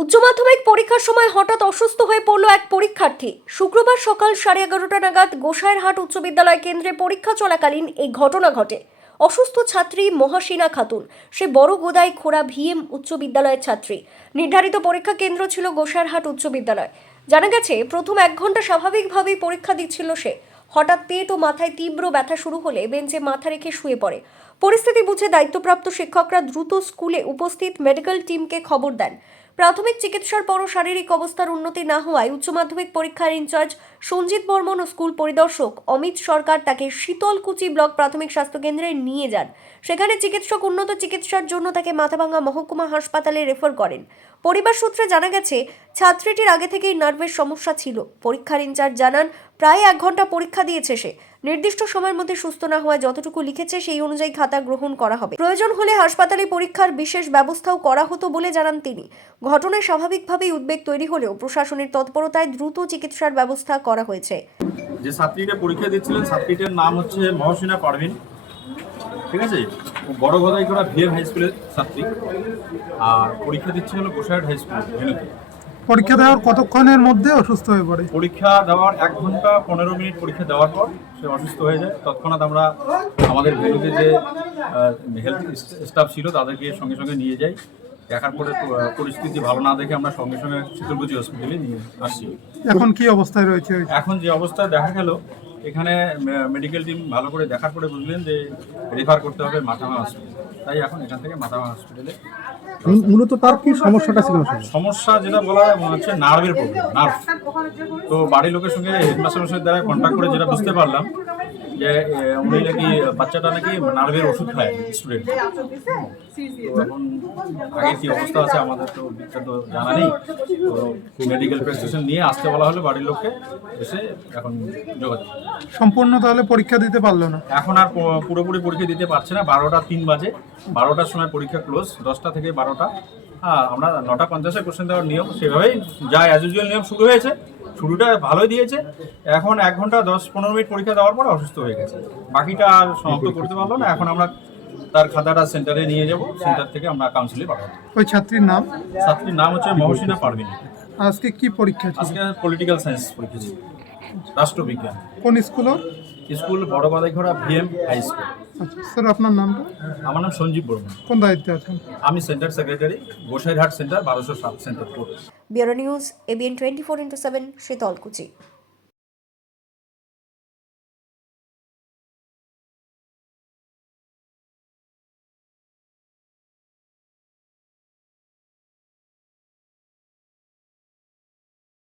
উচ্চ মাধ্যমিক পরীক্ষার সময় হঠাৎ অসুস্থ হয়ে পড়ল এক পরীক্ষার্থী। শুক্রবার সকাল 11:30 নাগাদ গোসাইরহাট উচ্চ বিদ্যালয় কেন্দ্রে পরীক্ষা চলাকালীন এই ঘটনা ঘটে। অসুস্থ ছাত্রী মহাসিনা খাতুন, সে বড় গোদাই খোড়া ভিএম উচ্চ বিদ্যালয়ের ছাত্রী। নির্ধারিত পরীক্ষা কেন্দ্র ছিল গোসাইরহাট উচ্চ বিদ্যালয়। জানা গেছে, প্রথম 1 ঘন্টা স্বাভাবিকভাবেই পরীক্ষা দিচ্ছিল সে। হঠাৎ পেট ও মাথায় তীব্র ব্যথা শুরু হলে বেঞ্চে মাথা রেখে শুয়ে পড়ে। পরিস্থিতি বুঝে দায়িত্বপ্রাপ্ত শিক্ষকরা দ্রুত স্কুলে উপস্থিত মেডিকেল টিমকে খবর দেন। প্রাথমিক চিকিৎসার পরও শারীরিক অবস্থার উন্নতি না হওয়ায় উচ্চ মাধ্যমিক পরীক্ষার ইনচার্জ সঞ্জিত বর্মন ও স্কুল পরিদর্শক অমিত সরকার তাকে শীতলকুচি ব্লক প্রাথমিক স্বাস্থ্য কেন্দ্রে নিয়ে যান। সেখানে চিকিৎসক উন্নত চিকিৎসার জন্য তাকে মাথাভাঙ্গা মহকুমা হাসপাতালে রেফার করেন। পরিবার সূত্রে জানা গেছে, ছাত্রীটির আগে থেকেই নার্ভের সমস্যা ছিল। পরীক্ষার ইনচার্জ জানান, প্রায় 1 ঘন্টা পরীক্ষা দিয়েছে সে। নির্দিষ্ট সময়ের মধ্যে সুস্থ না হওয়ায় যতটুকু লিখেছে সেই অনুযায়ী খাতা গ্রহণ করা হবে। প্রয়োজন হলে হাসপাতালে পরীক্ষার বিশেষ ব্যবস্থাও করা হতো বলে জানান তিনি। ঘটনায় স্বাভাবিকভাবেই উদ্বেগ তৈরি হলেও প্রশাসনের তৎপরতায় দ্রুত চিকিৎসার ব্যবস্থা করা হয়েছে। যে ছাত্রীটা পরীক্ষা দিচ্ছিলেন, ছাত্রীটার নাম হচ্ছে মহসিনা পারভিন, ঠিক আছে। বড় গদাইখোড়া ভিএম হাই স্কুলের ছাত্রী, আর পরীক্ষা দিচ্ছে হলো গোসাইরহাট হাই স্কুল ভেনুতে। পরীক্ষা দেওয়ার কতক্ষণের মধ্যে অসুস্থ হয়ে পড়ে? পরীক্ষা দেওয়ার 1 ঘন্টা 15 মিনিট পরীক্ষা দেওয়ার পর সে অসুস্থ হয়ে যায়। তৎক্ষণাৎ আমরা আমাদের ভেনুতে যে হেলথ স্টাফ ছিল তাদেরকে সঙ্গে সঙ্গে নিয়ে যাই। দেখার পরে পরিস্থিতি ভালো না দেখে আমরা সঙ্গে সঙ্গে শীতলকুচি হসপিটালে নিয়ে আসছি। এখন কি অবস্থায় রয়েছে? এখন যে অবস্থায় দেখা গেল, এখানে মেডিকেল টিম ভালো করে দেখার পরে বুঝলেন যে রেফার করতে হবে মাথাভাঙা হসপিটালে। তাই এখন এখান থেকে মাথাভাঙা হসপিটালে। মূলত তার কি সমস্যাটা ছিল? সমস্যা যেটা বলা হয় হচ্ছে নার্ভের প্রবলেম, নার্ভ। তো বাড়ির লোকের সঙ্গে হেডমাস্টারের দ্বারা কন্ট্যাক্ট করে যেটা বুঝতে পারলাম যে উনি নাকি বাচ্চাটা নাকি নার্ভের ওষুধ খায় স্টুডেন্ট। তো এখন আগে কি অবস্থা আছে আমাদের তো বিখ্যাত জানা নেই। তো মেডিকেল প্রেসক্রিপশন নিয়ে আসতে বলা হলো বাড়ির লোককে, এসে এখন যোগাযোগ। সম্পূর্ণ তাহলে পরীক্ষা দিতে পারলো না? এখন আর পুরোপুরি পরীক্ষা দিতে পারছে না। 12টা 3 বাজে, 12টার সময় পরীক্ষা ক্লোজ। 10টা থেকে 12টা। হ্যাঁ, আমরা 9:50 কোশ্চেন দেওয়ার নিয়ম সেভাবেই যা অ্যাজ ইউজুয়াল নিয়ম শুরু হয়েছে। শুরুটা ভালোই দিয়েছে। এখন 1 ঘন্টা 10-15 মিনিট পরীক্ষা দেওয়ার পর অসুস্থ হয়ে গেছে। বাকিটা আর সমাপ্ত করতে পারলো না। এখন আমরা তার খাতাটা সেন্টারে নিয়ে যাব, সেন্টার থেকে আমরা কাউন্সিলে পাঠাবো। ওই ছাত্রীর নাম? ছাত্রীর নাম হচ্ছে মহসিনা পারভিন। আজকে কি পরীক্ষা ছিল? আজকে পলিটিক্যাল সায়েন্স পরীক্ষা ছিল, রাষ্ট্রবিজ্ঞান। কোন স্কুল? স্কুল বড় গদাইখোড়া ভিএম হাই স্কুল। আচ্ছা স্যার, আপনার নামটা? আমার নাম সঞ্জীব বর্মন। কোন দায়িত্বে আছেন? আমি centre secretary, Gosairhat centre 1207 centre 4। Bureau news, ABN 24/7, Sitalkuchi.